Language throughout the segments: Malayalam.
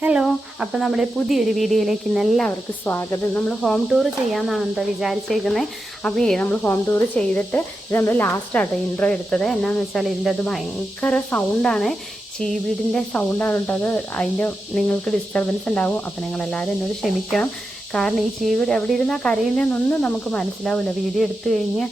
ഹലോ അപ്പോൾ നമ്മുടെ പുതിയൊരു വീഡിയോയിലേക്ക് ഇന്ന് എല്ലാവർക്കും സ്വാഗതം. നമ്മൾ ഹോം ടൂർ ചെയ്യാമെന്നാണ് എന്താ വിചാരിച്ചേക്കുന്നത് അപ്പോൾ ഏ നമ്മൾ ഹോം ടൂർ ചെയ്തിട്ട് ഇത് നമ്മൾ ലാസ്റ്റ് ആട്ടോ ഇൻട്രോ എടുത്തത്. എന്നാന്ന് വെച്ചാൽ ഇതിന്റെ അത് ഭയങ്കര സൗണ്ടാണ് ചീവീടിന്റെ സൗണ്ടാണ് കേട്ടോ അത്. അതിന്റെ നിങ്ങൾക്ക് ഡിസ്റ്റർബൻസ് ഉണ്ടാവും. അപ്പോൾ നിങ്ങളെല്ലാവരും എന്നോട് ക്ഷമിക്കണം. കാരണം ഈ ചീവീട് എവിടെ ഇരുന്നാൽ കരയുന്നതെന്നൊന്നും നമുക്ക് മനസ്സിലാവില്ല. വീഡിയോ എടുത്തു കഴിഞ്ഞ്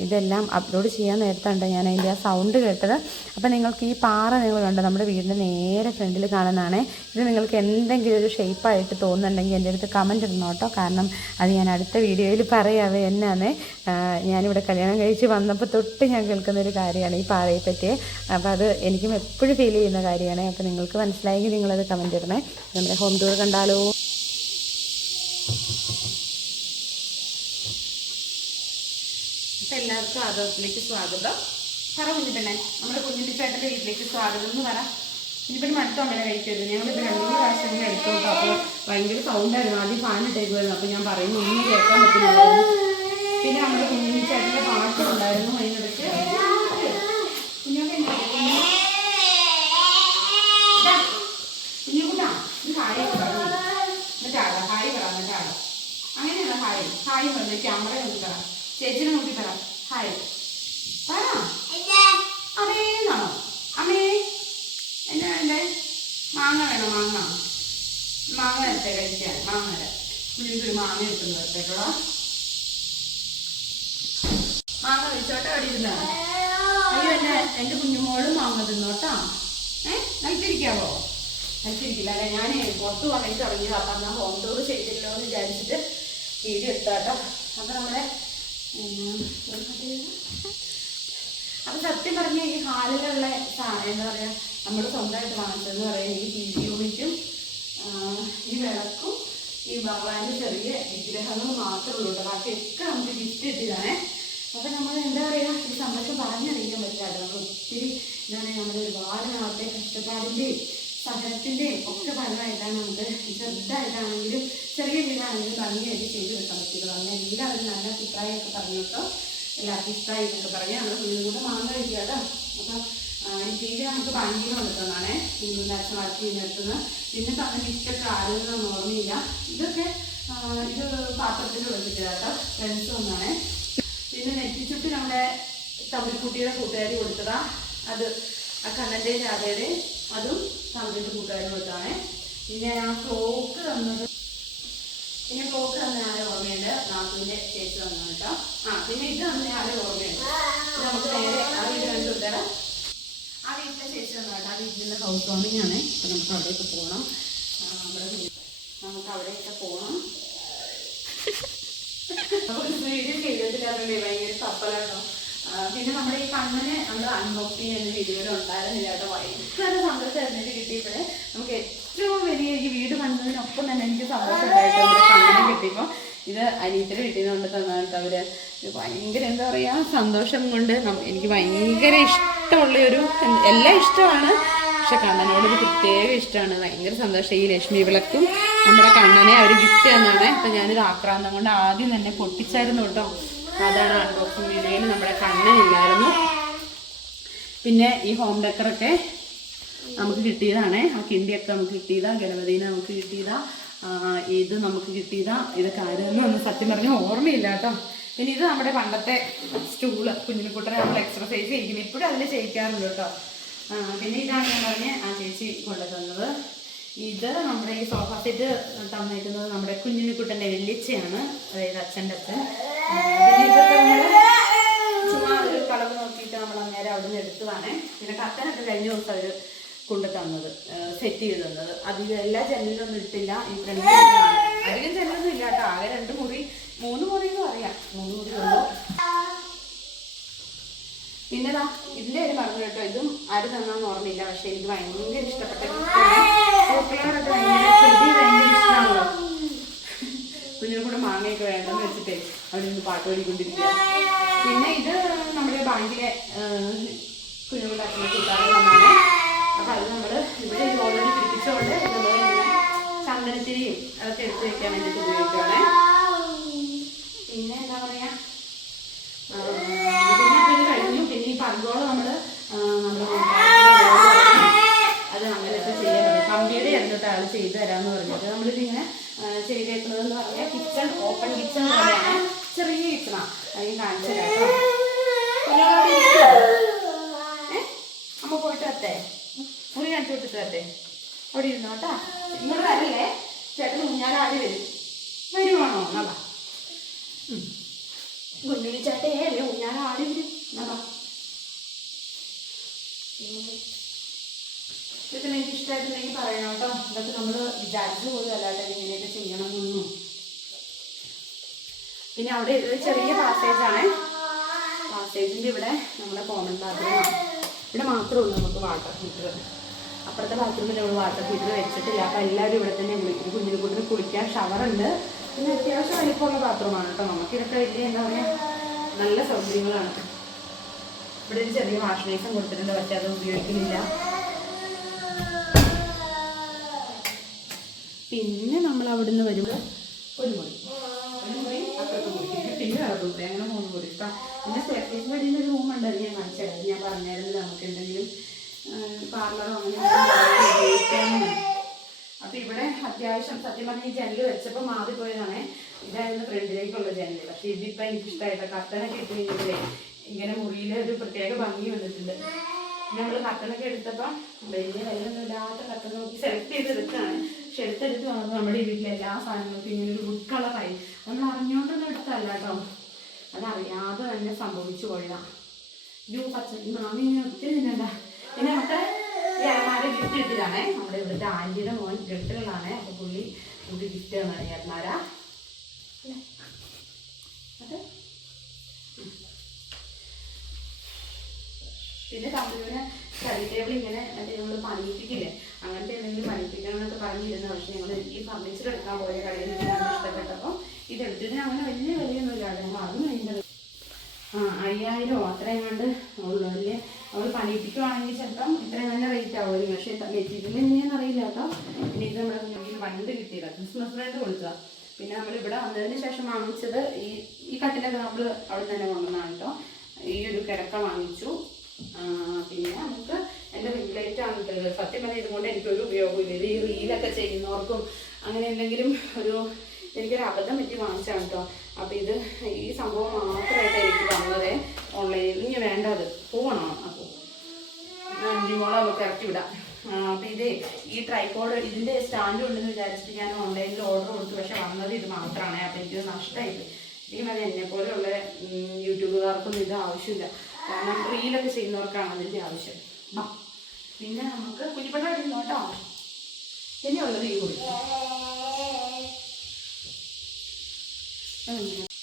ഇതെല്ലാം അപ്ലോഡ് ചെയ്യാൻ നേരത്തുണ്ട് ഞാൻ അതിന്റെ ആ സൗണ്ട് കേട്ടത്. അപ്പോൾ നിങ്ങൾക്ക് ഈ പാറ നിങ്ങൾ കണ്ടോ? നമ്മുടെ വീടിന്റെ നേരെ ഫ്രണ്ടിൽ കാണുന്നതാണ്. ഇത് നിങ്ങൾക്ക് എന്തെങ്കിലും ഒരു ഷേപ്പായിട്ട് തോന്നുന്നുണ്ടെങ്കിൽ എന്റെ അടുത്ത് കമന്റ് ഇടണം കേട്ടോ. കാരണം അത് ഞാൻ അടുത്ത വീഡിയോയിൽ പറയാവേ എന്നാന്ന്. ആ, ഞാനിവിടെ കല്യാണം കഴിച്ച് വന്നപ്പോൾ തൊട്ട് ഞാൻ കേൾക്കുന്ന ഒരു കാര്യമാണ് ഈ പാറയെ പറ്റി അപ്പോൾ അത് എനിക്കും എപ്പോഴും ഫീൽ ചെയ്യുന്ന കാര്യമാണ്. അപ്പോൾ നിങ്ങൾക്ക് മനസ്സിലായെങ്കിൽ നിങ്ങളത് കമന്റ് ഇടണേ. നമ്മുടെ ഹോം ടൂർ കണ്ടാലോ. അപ്പൊ എല്ലാവർക്കും ആദവത്തിലേക്ക് സ്വാഗതം. പറ കുഞ്ഞിപ്പെണ്ണെ നമ്മുടെ കുഞ്ഞിപ്പിച്ചേട്ടന്റെ വീട്ടിലേക്ക് സ്വാഗതം. എന്ന് പറ. കുഞ്ഞിപ്പിണ്ണി മടുത്തോ അങ്ങനെ കഴിക്കരുത്? ഞങ്ങളിപ്പോൾ രണ്ട് മൂന്ന് പ്രാവശ്യം എടുത്തു അപ്പോൾ ഭയങ്കര സൗണ്ടായിരുന്നു ആദ്യം ഫാൻ ഇട്ടേക്കുമായിരുന്നു അപ്പോൾ ഞാൻ പറയുന്നു ഒന്നും കേൾക്കാൻ പറ്റുന്നില്ലായിരുന്നു പിന്നെ നമ്മുടെ കുഞ്ഞിച്ചേട്ടന്റെ പാട്ടുണ്ടായിരുന്നു അതിനിടയ്ക്ക്? ഇതാ, ഇത് ഹായ് ഹായ് നോക്കി പറ. ചേച്ചിനെ നോക്കി പറ. ഹായ് പറ അമ്മേന്നാണോ അമ്മേ എന്നാ വേണ്ടേ? മാങ്ങ വേണം? മാങ്ങ. മാങ്ങ വരട്ടെ കഴിക്കാൻ. മാങ്ങ വരാം കുഞ്ഞിക്കൊരു മാങ്ങ എടുക്കുന്നു മാങ്ങ വെച്ചോട്ടെ അവിടെ ഇരുന്നാ. അയ്യോ എന്നെ എന്റെ കുഞ്ഞുമോളും മാങ്ങ തിന്നോട്ടാ ഏഹ് നയിച്ചിരിക്കാവോ? നയിച്ചിരിക്കില്ല അല്ലെ? ഞാൻ പുറത്ത് വന്നിട്ട് ഇറങ്ങിയത്. അപ്പം ഹോം ടൂർ ചെയ്തില്ലോ എന്ന് വിചാരിച്ചിട്ട് വീഡിയോ എടുത്താട്ടോ അപ്പം നമ്മുടെ ഉം, അപ്പൊ സത്യം പറഞ്ഞ ഈ ഹാളിലുള്ള എന്താ പറയാ നമ്മൾ സ്വന്തമായിട്ട് വാങ്ങിച്ചതെന്ന് പറയുന്നത് ഈ ടി വി യൂണിറ്റും ഈ വിളക്കും ഈ ഭഗവാന്റെ ചെറിയ വിഗ്രഹങ്ങളും മാത്രമേ ഉള്ളൂ കേട്ടോ. ബാക്കിയൊക്കെ നമുക്ക് ഗിഫ്റ്റ് കിട്ടിയതാണേ അപ്പൊ നമ്മൾ എന്താ പറയാ ഈ സന്തോഷം പറഞ്ഞറിയിക്കാൻ പറ്റില്ല നമ്മൾ ഒത്തിരി എന്താണ് നമ്മുടെ ഒരുപാട് നാളത്തെ കഷ്ടപ്പാടിന്റെയും സഹനത്തിന്റെയും ഒക്കെ ഫലമായിട്ടാണ് നമുക്ക് ചെറുതായിട്ടാണെങ്കിലും ചെറിയ രീതിയിലാണെങ്കിലും ഭംഗിയായിട്ട് ചെയ്ത് വെക്കാൻ പറ്റുള്ളൂ. അങ്ങനെ എല്ലാവരും നല്ല അഭിപ്രായമൊക്കെ പറഞ്ഞു കേട്ടോ. എല്ലാ അഭിപ്രായം എന്നൊക്കെ പറഞ്ഞ്. നമ്മൾ കുഞ്ഞിനും കൂടെ മാങ്ങ കഴിക്കാതോ അപ്പം തീരെ നമുക്ക് ഭംഗിയും കൊടുക്കുന്നതാണേ അച്ഛൻ വർക്ക് ചെയ്യുന്നിടത്തുനിന്ന് പിന്നെ തന്നെ ഇഷ്ടമൊക്കെ ആരെന്നൊന്നും ഓർമ്മയില്ല. ഇതൊക്കെ ഇത് പാത്രത്തിൽ വെച്ചിട്ട് കേട്ടോ. ഫ്രണ്ട്സ് ഒന്നാണേ. പിന്നെ നെറ്റിച്ചുട്ട് നമ്മുടെ തമ്മിൽക്കുട്ടിയുടെ കൂട്ടുകാരി കൊടുത്തതാ. അത് ആ കണ്ണന്റെ രാധയുടെ അതും തമ്മിലിന്റെ കൂട്ടുകാരി കൊടുത്തതാണേ പിന്നെ ആ ഫ്രോക്ക് തന്നത്. പിന്നെ ഫ്രോക്ക് തന്നെ ആരെ ഓർമ്മയുണ്ട്? നാട്ടിന്റെ ചേച്ചി വന്നു കേട്ടോ. ആ പിന്നെ ഇത് തന്നെ ആരെ ഓർമ്മയുണ്ട്? നമുക്ക് നേരെ ആ വീട് കണ്ടു തരാം ആ വീട്ടിലെ ചേച്ചി തന്നെ കേട്ടോ. ആ വീട്ടിലെ ഹൗസ് വാമിംഗ് ആണ്. അപ്പൊ നമുക്ക് അവിടേക്ക് പോകണം നമുക്ക് അവിടെയൊക്കെ പോകണം നമുക്ക് വീഡിയോ ചെയ്തിട്ടില്ലാത്തതുകൊണ്ട് ഭയങ്കര തപ്പലാട്ടോ. ആ, പിന്നെ നമ്മുടെ ഈ കണ്ണനെ നമ്മൾ അൺബോക്സിങ് ചെയ്യുന്ന വീഡിയോയിൽ ഉണ്ടായിരുന്നില്ല കേട്ടോ. ഭയങ്കര സന്തോഷമായിരുന്നു എനിക്ക് കിട്ടിയപ്പോൾ നമുക്ക് ഏറ്റവും വലിയ ഈ വീട് വന്നതിനൊപ്പം തന്നെ എനിക്ക് സന്തോഷം ഉണ്ടായിട്ട് കണ്ണിന് കിട്ടിയപ്പോൾ ഇത് അനിയത്തിന്റെ വീട്ടിൽ നിന്ന് കൊണ്ട് തന്നിട്ട് അവർ. ഭയങ്കര എന്താ പറയാ സന്തോഷം കൊണ്ട് എനിക്ക് ഭയങ്കര ഇഷ്ടമുള്ള ഒരു എല്ലാം ഇഷ്ടമാണ്. പക്ഷെ കണ്ണനോട് ഒരു പ്രത്യേക ഇഷ്ടമാണ്. ഭയങ്കര സന്തോഷം ഈ ലക്ഷ്മി വിളക്കും. നമ്മുടെ കണ്ണനെ അവർ ഗിഫ്റ്റ് തന്നാണ് അപ്പൊ ഞാനൊരു ആക്രാന്തം കൊണ്ട് ആദ്യം തന്നെ പൊട്ടിച്ചായിരുന്നു കേട്ടോ. അതാണ് അൺബോക്സിങ് വീഡിയോയിൽ നമ്മുടെ കണ്ണനില്ലായിരുന്നു പിന്നെ ഈ ഹോം ഡെക്കറൊക്കെ നമുക്ക് കിട്ടിയതാണ്. ആ കിണ്ടിയൊക്കെ നമുക്ക് കിട്ടിയതാ ഗണപതിനെ നമുക്ക് കിട്ടിയതാ ഇത് നമുക്ക് കിട്ടിയതാ. ഇതൊക്കെ ആരെന്നും ഒന്ന് സത്യം പറഞ്ഞാൽ ഓർമ്മയില്ല കേട്ടോ. പിന്നെ ഇത് നമ്മുടെ പണ്ടത്തെ സ്റ്റൂൾ കുഞ്ഞിനെക്കുട്ടനെ നമ്മൾ എക്സർസൈസ് ചെയ്യിക്കുന്നത് ഇപ്പോഴും അതിൽ ചെയ്യിക്കാറുണ്ട് കേട്ടോ. പിന്നെ ഇതാണ് ഞാൻ പറഞ്ഞ് ആ ചേച്ചി കൊണ്ടുതന്നത്. ഇത് നമ്മുടെ ഈ സോഫ സെറ്റ് തന്നിരിക്കുന്നത് നമ്മുടെ കുഞ്ഞിനെക്കൂട്ടന്റെ വെല്ലിച്ചയാണ് അതായത് അച്ഛന്റെ അച്ഛൻ. ചുമ്മാ ഒരു കളവ് നോക്കിയിട്ട് നമ്മൾ അന്നേരം അവിടെ നിന്ന് എടുത്തതാണ് പിന്നെ കത്തനൊക്കെ കഴിഞ്ഞ ദിവസം അവർ കൊണ്ടു തന്നത് സെറ്റ് ചെയ്ത് തന്നത്. അധികം എല്ലാ ജനലിലൊന്നും ഇട്ടില്ല ഈ ഫ്രണ്ട് അധികം ജനലൊന്നും ഇല്ല കേട്ടോ. ആകെ രണ്ട് മുറി മൂന്ന് മുറി എന്ന് പറയാം. മൂന്ന് മുറി ഉള്ളൂ. പിന്നെതാ ഇതിലേ ഒരു പറഞ്ഞു കേട്ടോ. ഇതും ആര് തന്നാന്ന് ഓർമ്മയില്ല. പക്ഷെ എനിക്ക് ഭയങ്കര ഇഷ്ടപ്പെട്ട പൂക്കളോടൊക്കെ ഭയങ്കര കുഞ്ഞിനെ കൂടെ മാങ്ങയൊക്കെ വേണ്ടെന്ന് വെച്ചിട്ടേ അവിടെ നിന്ന് പാട്ട് പാടിക്കൊണ്ടിരിക്കുക പിന്നെ ഇത് നമ്മുടെ ബാങ്കിലെ കുഞ്ഞുങ്ങളുടെ അച്ഛനെ കൂട്ടാതെ വന്നാണ്. അപ്പം അത് നമ്മൾ ഇവിടെ ഓൾറെഡി പിടിപ്പിച്ചുകൊണ്ട് നമ്മൾ ചന്ദനത്തിരിയും അതൊക്കെ എടുത്ത് വെക്കാൻ വേണ്ടിയിട്ട് ഉപയോഗിക്കുകയാണ് പിന്നെ എന്താ പറയുക അത് അങ്ങനെയൊക്കെ ചെയ്യാറുണ്ട് കമ്പിയുടെ എന്തൊക്കെ ആൾ ചെയ്തു തരാമെന്ന് പറഞ്ഞിട്ട് നമ്മളിതിങ്ങനെ ആ, ചെയ്തേക്കുന്നതെന്ന് പറഞ്ഞാൽ കിച്ചൺ ഓപ്പൺ കിച്ചൺ പോലെയാണ് ചെറിയ കിച്ചണാണ് അതിന് കാണിച്ചു കേട്ടോ. അമ്മ പോയിട്ട് വരട്ടെ. മുറി കാണിച്ചു വിട്ടിട്ട് വരട്ടെ. അവിടെ ഇരുന്നോ കേട്ടാ. ഇങ്ങോട്ട് വരല്ലേ? ചേട്ടൻ ഊഞ്ഞാലാടി വരും? വരുവാണോ? എന്നാ. കുഞ്ഞുണ്ണി ചേട്ടേ അല്ലേ? ഊഞ്ഞാലാടി വരും? എന്നാ. ഇതൊക്കെ നിങ്ങൾക്ക് ഇഷ്ടമായിട്ടുണ്ടെങ്കിൽ പറയണം കേട്ടോ. ഇതൊക്കെ നമ്മൾ വിചാരിച്ചു പോലും അല്ലാതെ ഇങ്ങനെയൊക്കെ ചെയ്യണമെന്നൊന്നും. പിന്നെ അവിടെ ഒരു ചെറിയ പാസേജ് ആണ്. പാസേജിന്റെ ഇവിടെ നമ്മുടെ കോമൺ ബാത്റൂം ഇവിടെ മാത്രമേ ഉള്ളൂ നമുക്ക് വാട്ടർ ഹീറ്റർ അപ്പുറത്തെ ബാത്റൂമിൽ നമ്മൾ വാട്ടർ ഹീറ്റർ വെച്ചിട്ടില്ല. അപ്പം എല്ലാവരും ഇവിടെ തന്നെ കുളിക്കും കുഞ്ഞിനെ കുട്ടിന് കുളിക്കാൻ ഷവറുണ്ട് പിന്നെ അത്യാവശ്യം വലിപ്പമുള്ള ബാത്റൂമാണ് കേട്ടോ. നമുക്ക് ഇതൊക്കെ വലിയ എന്താ പറയുക നല്ല സൗകര്യങ്ങളാണ്. ഇവിടെ ഒരു ചെറിയ വാഷ് ബേസും കൊടുത്തിട്ടുണ്ട്. പക്ഷെ അത് ഉപയോഗിക്കുന്നില്ല. പിന്നെ നമ്മൾ അവിടെ നിന്ന് വരുമ്പോൾ ഒരു മുറി. ഒരു മുറി അപ്പുറത്ത് മുറി പിന്നെ വേറെ മുറി അങ്ങനെ മൂന്ന് മുറി. ഇപ്പം പിന്നെ സ്റ്റെഫീസ് വഴിയിൽ ഒരു റൂം ഉണ്ട് അത് ഞാൻ കാണിച്ചത് ഞാൻ പറഞ്ഞായിരുന്നു നമുക്ക് എന്തെങ്കിലും പാർലറോ അങ്ങനെ ഉപയോഗിക്കാമെന്ന്. അപ്പൊ ഇവിടെ അത്യാവശ്യം സത്യം പറഞ്ഞ ഈ ജനൽ വെച്ചപ്പോൾ മാറിപ്പോയതാണേ ഇതായിരുന്നു ഫ്രണ്ടിലേക്കുള്ള ജനൽ പക്ഷെ ഇതിപ്പോ എനിക്ക് ഇഷ്ടമായിട്ടോ കർട്ടനൊക്കെ ഇട്ട് കഴിഞ്ഞിട്ടേ ഇങ്ങനെ മുറിയിലെ ഒരു പ്രത്യേക ഭംഗി വന്നിട്ടുണ്ട്. നമ്മൾ കർട്ടനൊക്കെ എടുത്തപ്പോൾ വലിയ വിലയൊന്നും ഇല്ലാത്ത കർട്ടൻ നോക്കി സെലക്ട് ചെയ്ത് എടുത്തെടുത്ത് വന്നത് നമ്മുടെ ഈ വീട്ടിലെ എല്ലാ സാധനങ്ങൾക്കും ഇങ്ങനെ ഒരു ഗുഡ് കളറായി നമ്മൾ അറിഞ്ഞുകൊണ്ടൊന്നും എടുത്തല്ല കേട്ടോ. അതറിയാതെ തന്നെ സംഭവിച്ചു കൊള്ളാം യു പച്ച മാമി ഇങ്ങനെ ഒത്തിരി തിന്നണ്ട. പിന്നെ മക്കളെ അലമാര ഗിഫ്റ്റ് ഇട്ടിട്ടാണേ നമ്മുടെ ഇവിടുത്തെ ആന്റിയുടെ മോൻ ഗിഫ്റ്റുകളാണ്. അപ്പൊ പുള്ളി നമുക്ക് ഗിഫ്റ്റ് തന്നാണ്? ഉം. പിന്നെ കമ്പനിയുടെ സ്റ്റഡി ടേബിൾ ഇങ്ങനെ മറ്റേ നമ്മൾ പണിയിപ്പിക്കില്ലേ? അങ്ങനത്തെ എന്തെങ്കിലും പണിയിപ്പിക്കണം എന്നൊക്കെ പറഞ്ഞിരുന്നു പക്ഷെ ഞങ്ങൾ ഈ ഫർണിച്ചർ എടുക്കാൻ പോയ കടയിൽ നിന്ന് ഇഷ്ടപ്പെട്ടപ്പോൾ ഇതെടുത്തിട്ട് അങ്ങനെ വലിയ വിലയൊന്നും ഇല്ലാതെ ഞങ്ങൾ അതും അതിന്റെ ആ അയ്യായിരമോ അത്രയും കണ്ട് ഉള്ളൂ. അല്ലേ? അവൾ പണിയിപ്പിക്കുവാണെങ്കിൽ ചിലപ്പം ഇത്രയും നല്ല റേറ്റ് ആവുമായിരിക്കും. പക്ഷേ മെറ്റീരിയൽ എങ്ങനെയാണെന്ന് അറിയില്ല കേട്ടോ. എനിക്ക് ഇത് നമ്മുടെ പണ്ട് കിട്ടിയതാണ് ക്രിസ്മസ് ഫ്രണ്ട് കൊടുക്കുക പിന്നെ നമ്മൾ ഇവിടെ വന്നതിന് ശേഷം വാങ്ങിച്ചത് ഈ ഈ കട്ടിലൊക്കെ നമ്മൾ അവിടെ തന്നെ കൊണ്ടുവന്നാണ് കേട്ടോ. ഈ ഒരു കിടക്ക വാങ്ങിച്ചു. പിന്നെ നമുക്ക് എന്റെ റീലൈറ്റ് ലൈറ്റ് ആണ് സത്യം പറഞ്ഞാൽ ഇതുകൊണ്ട് എനിക്കൊരു ഉപയോഗമില്ല ഇത് ഈ റീലൊക്കെ ചെയ്യുന്നവർക്കും അങ്ങനെ എന്തെങ്കിലും ഒരു എനിക്കൊരു അബദ്ധം പറ്റി വാങ്ങിച്ചാണ് കേട്ടോ അപ്പം ഇത് ഈ സംഭവം മാത്രമായിട്ട് എനിക്ക് വന്നത് ഓൺലൈനിൽ ഇനി വേണ്ട അത്. പോകണം അപ്പോൾ ജിമോളെ നമുക്ക് ഇറക്കി വിടാം. അപ്പം ഇത് ഈ ട്രൈപോഡ് ഇതിന്റെ സ്റ്റാൻഡ് ഉണ്ടെന്ന് വിചാരിച്ചിട്ട് ഞാൻ ഓൺലൈനിൽ ഓർഡർ കൊടുത്തു. പക്ഷെ വന്നത് ഇത് മാത്രമാണ് അപ്പം എനിക്ക് നഷ്ടമായി ഇനി അത് എന്നെ പോലെയുള്ള യൂട്യൂബുകാർക്കൊന്നും ഇത് ആവശ്യമില്ല. കാരണം റീലൊക്കെ ചെയ്യുന്നവർക്കാണ് അതിന്റെ ആവശ്യം. പിന്നെ നമുക്ക് കുഞ്ഞിപ്പട്ട അടിക്കുന്നു കേട്ടോ. പിന്നെ ഉള്ളത് ഈ കൂടി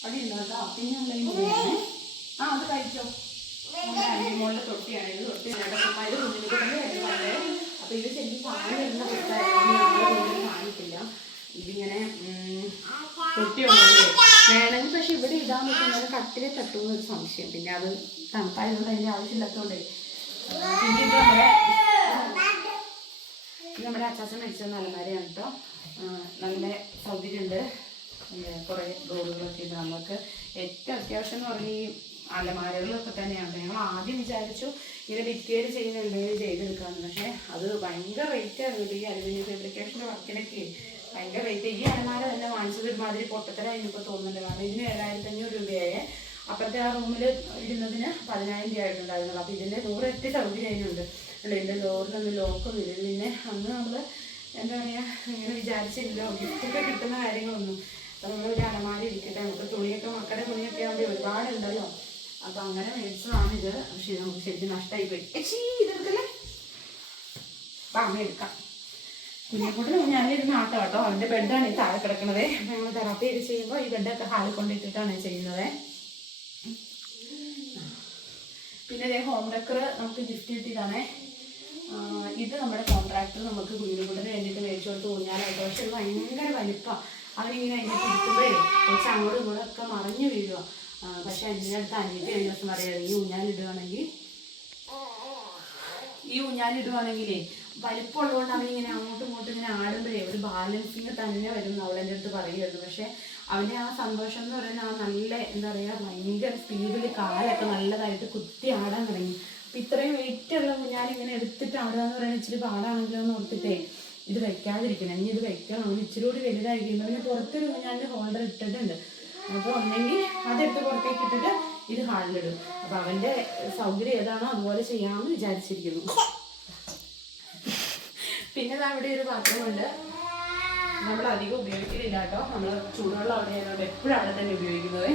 അവിടെ ഇരുന്നു കേട്ടോ? പിന്നെ ഉള്ള ഈ ആ അത് കഴിച്ചോ. മോളിലെ തൊട്ടിയാണ്. തൊട്ടി നടക്കുമ്പോൾ കുഞ്ഞിനെ കൊണ്ട് വരുന്നുണ്ട്. അപ്പൊ ഇത് ശരിക്കും പാൽ വരുന്ന കാണിക്കില്ല. ഇതിങ്ങനെ തൊട്ടിയുണ്ടല്ലേ? വേണമെങ്കിൽ പക്ഷെ ഇവിടെ ഇടാൻ പറ്റുന്നത് കട്ടിലെ തട്ടുന്ന ഒരു സംശയം. പിന്നെ അത് തണുപ്പായതുകൊണ്ട് അതിന്റെ ആവശ്യമില്ലാത്തതുകൊണ്ടേ. നമ്മുടെ നമ്മുടെ അച്ചാച്ചൻ മേടിച്ച അലമാരയാണ് കേട്ടോ നല്ല സൗകര്യമുണ്ട്. കുറേ റോഡുകളൊക്കെ ഉണ്ട്. നമുക്ക് ഏറ്റവും അത്യാവശ്യം എന്ന് പറഞ്ഞാൽ ഈ അലമാരകളൊക്കെ തന്നെയാണ്. ഞങ്ങൾ ആദ്യം വിചാരിച്ചു ഇങ്ങനെ വിറ്റേര് എന്തെങ്കിലും ചെയ്തെടുക്കാമെന്ന്. പക്ഷേ അത് ഭയങ്കര റേറ്റ് ആയിരുന്നു ഈ അലുമിനിയം ഫാബ്രിക്കേഷന്റെ വർക്കിനൊക്കെ ഭയങ്കര റേറ്റ് ഈ അലമാര തന്നെ വാങ്ങിച്ചത് ഒരുമാതിരി പൊട്ടത്തരായി ഇപ്പൊ തോന്നുന്നുണ്ട്. കാരണം ഇതിന് ഏഴായിരത്തി അഞ്ഞൂറ് രൂപയായേ. അപ്പുറത്തെ ആ റൂമിൽ ഇരുന്നതിന് പതിനായിരം രൂപ ആയിട്ടുണ്ടായിരുന്നുള്ളൂ അപ്പോൾ ഇതിന്റെ എത്തി സൗകര്യം അതിനുണ്ട് അല്ല ഇതിന്റെ ഡോറിനൊന്നും ലോക്കൊന്നും ഇല്ല. പിന്നെ അന്ന് നമ്മൾ എന്താ പറയുക ഇങ്ങനെ വിചാരിച്ചില്ലല്ലോ ഗിഫ്റ്റൊക്കെ കിട്ടുന്ന കാര്യങ്ങളൊന്നും. അപ്പോൾ നമ്മളൊരു അലമാര ഇരിക്കട്ടെ നമുക്ക് തുണിയൊക്കെ മക്കളുടെ തുണിയൊക്കെ ആകുമ്പോൾ ഒരുപാടുണ്ടല്ലോ. അപ്പോൾ അങ്ങനെ മേടിച്ചതാണിത് പക്ഷേ ഇത് നമുക്ക് ശരിക്കും നഷ്ടമായി പോയി. എച്ചീ ഇതെടുക്കല്ലേ അപ്പം കുഞ്ഞിക്കുട്ടിന് ഞാനിരുന്ന് ആട്ടോ കേട്ടോ അവന്റെ ബെഡാണ് ഈ താഴെ കിടക്കണത്. ഞങ്ങൾ തെറാപ്പി ഒക്കെ ചെയ്യുമ്പോൾ ഈ ബെഡൊക്കെ ഹാളിൽ കൊണ്ടിട്ടിട്ടാണ് ചെയ്യുന്നത്. പിന്നെ ഇതേ ഹോം ഡെക്കർ നമുക്ക് ഗിഫ്റ്റ് കിട്ടിയതാണേ. ഇത് നമ്മുടെ കോൺട്രാക്ടർ നമുക്ക് കുഞ്ഞിക്കുട്ടിന് വേണ്ടിയിട്ട് മേടിച്ചു കൊടുത്ത് ഊഞ്ഞാലായിട്ട് പക്ഷെ ഇത് ഭയങ്കര വലിപ്പമാണ് അവനിങ്ങനെ അതിനെ കിട്ടുമ്പോഴേ കുറച്ച് അങ്ങോട്ടും ഇങ്ങോട്ടും ഒക്കെ മറിഞ്ഞു വീഴുക പക്ഷെ എന്റെ അടുത്ത് അനിയത്തി കഴിഞ്ഞ ദിവസം പറയാം ഈ ഊഞ്ഞാലിടുകയാണെങ്കിൽ ഈ ഊഞ്ഞാലിടുവാണെങ്കിലേ വലിപ്പമുള്ളതുകൊണ്ട് അവനിങ്ങനെ അങ്ങോട്ടും ഇങ്ങോട്ടും ഇങ്ങനെ ആടുമ്പോഴേ ഒരു ബാലൻസിങ് തന്നെ വരുന്നു അവൾ എന്റെ അടുത്ത് പറയുമായിരുന്നു പക്ഷേ അവന്റെ ആ സന്തോഷം എന്ന് പറയുന്നത് ആ നല്ല എന്താ പറയുക ഭയങ്കര സ്പീഡിൽ കാലൊക്കെ നല്ലതായിട്ട് കുത്തി ആടാൻ തുടങ്ങി. അപ്പം ഇത്രയും വെയിറ്റ് ഉള്ള ഞാനിങ്ങനെ എടുത്തിട്ട് ആടുക എന്ന് പറയുന്നത് ഇച്ചിരി പാടാണെങ്കിലോ എന്ന് ഓർത്തിട്ടേ ഇത് വെക്കാതിരിക്കണം ഇനി ഇത് വെക്കണം അവന് ഇച്ചിരി കൂടി വലുതായി കഴിയുമ്പോൾ പിന്നെ പുറത്തൊരു ഞാൻ ഹോൾഡർ ഇട്ടിട്ടുണ്ട്. അപ്പോൾ ഒന്നെങ്കിൽ അതെടുത്ത് പുറത്തേക്ക് ഇട്ടിട്ട് ഇത് ഹാളിലിടും. അപ്പോൾ അവന്റെ സൗകര്യം ഏതാണോ അതുപോലെ ചെയ്യാമെന്ന് വിചാരിച്ചിരിക്കുന്നു. പിന്നെ അവിടെ ഒരു പാത്രമുണ്ട്. നമ്മൾ അധികം ഉപയോഗിക്കുന്നില്ല കേട്ടോ നമ്മൾ ചൂടുവെള്ളം അവിടെ ആയതുകൊണ്ട് എപ്പോഴും അവിടെ തന്നെ ഉപയോഗിക്കുന്നത്?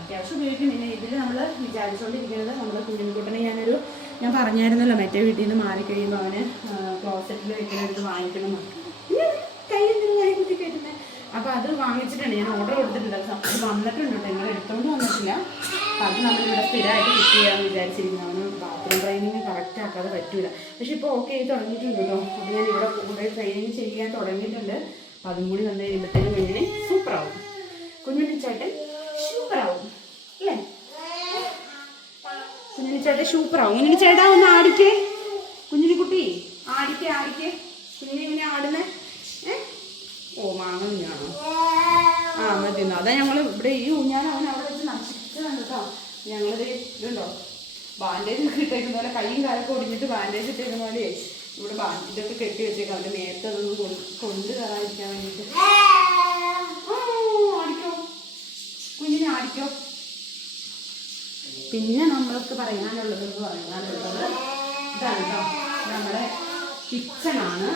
അത്യാവശ്യം ഉപയോഗിക്കും. പിന്നെ ഇതിൽ നമ്മൾ വിചാരിച്ചുകൊണ്ടിരിക്കുന്നത് നമ്മൾ കുഞ്ഞിൻകുട്ടനെ ഞാനൊരു ഞാൻ പറഞ്ഞായിരുന്നല്ലോ മറ്റേ വീട്ടിൽ നിന്ന് മാറിക്കഴിയുമ്പോൾ അവന് ക്ലോസറ്റിൽ വെക്കുന്ന എടുത്ത് വാങ്ങിക്കണം എന്ന്. ഇയ്യോ, കൈ എന്തിനാ കൈ കുത്തി കയറ്റുന്നത് അപ്പോൾ അത് വാങ്ങിച്ചിട്ടുണ്ട്. ഞാൻ ഓർഡർ കൊടുത്തിട്ടുണ്ട്. അത് വന്നിട്ടുണ്ട് നിങ്ങൾ എടുത്തുകൊണ്ട് വന്നിട്ടില്ല. അപ്പം അത് നമ്മളിവിടെ സ്ഥിരമായിട്ട് കിട്ടുകയാണെന്ന് വിചാരിച്ചിരിക്കുന്നു. അവന് ട്രെയിനിങ് കറക്റ്റ് ആക്കാതെ പറ്റൂല. പക്ഷെ ഇപ്പോൾ ഓക്കെ ആയി തുടങ്ങിയിട്ടുണ്ട് കേട്ടോ അപ്പോൾ ഞാൻ ഇവിടെ കൂടെ ട്രെയിനിങ് ചെയ്യാൻ തുടങ്ങിയിട്ടുണ്ട്. അപ്പം അതും കൂടി വന്നു കഴിയുമ്പോഴത്തേനും കുഞ്ഞിനെ സൂപ്പറാവും. കുഞ്ഞുണ്ണിച്ചായിട്ട് സൂപ്പറാവും. അല്ലേ? കുഞ്ഞുണ്ണി ചേട്ടൻ സൂപ്പറാവും. ചേട്ടാ ഒന്ന് ആടിക്കേ. കുഞ്ഞുണ്ണി കുട്ടി ആടിക്കേ ആടിക്കേ. കുഞ്ഞിനെ ഇങ്ങനെ ആടുന്നേ? ഏ? ഓ മാങ്ങ കുഞ്ഞാണോ? ആ മതി അതാ ഞങ്ങൾ ഇവിടെ ഈ ഊഞ്ഞാൽ അവൻ അവിടെ വെച്ച് നശിപ്പിച്ചതാണ് കേട്ടോ ഞങ്ങളിത് ഇതുണ്ടോ ബാൻഡേജ് ഒക്കെ ഇട്ടേക്കുന്ന പോലെ കൈയും കാലൊക്കെ ഒടിഞ്ഞിട്ട് ബാൻഡേജ് ഇട്ടേക്കുന്ന പോലെ ഇവിടെ ബാ ഇതൊക്കെ കെട്ടി വെച്ചേക്കാം. അവന്റെ നേരത്തെ അതൊന്ന് കൊണ്ട് കൊണ്ട് കയറാതിരിക്കാൻ വേണ്ടിയിട്ട്. ആടിക്കോ കുഞ്ഞിനെ ആടിക്കോ പിന്നെ നമ്മൾക്ക് പറയാനുള്ളത് എന്ന് പറയാനുള്ളത് ഇതാണ് കേട്ടോ. നമ്മുടെ കിച്ചണാണ്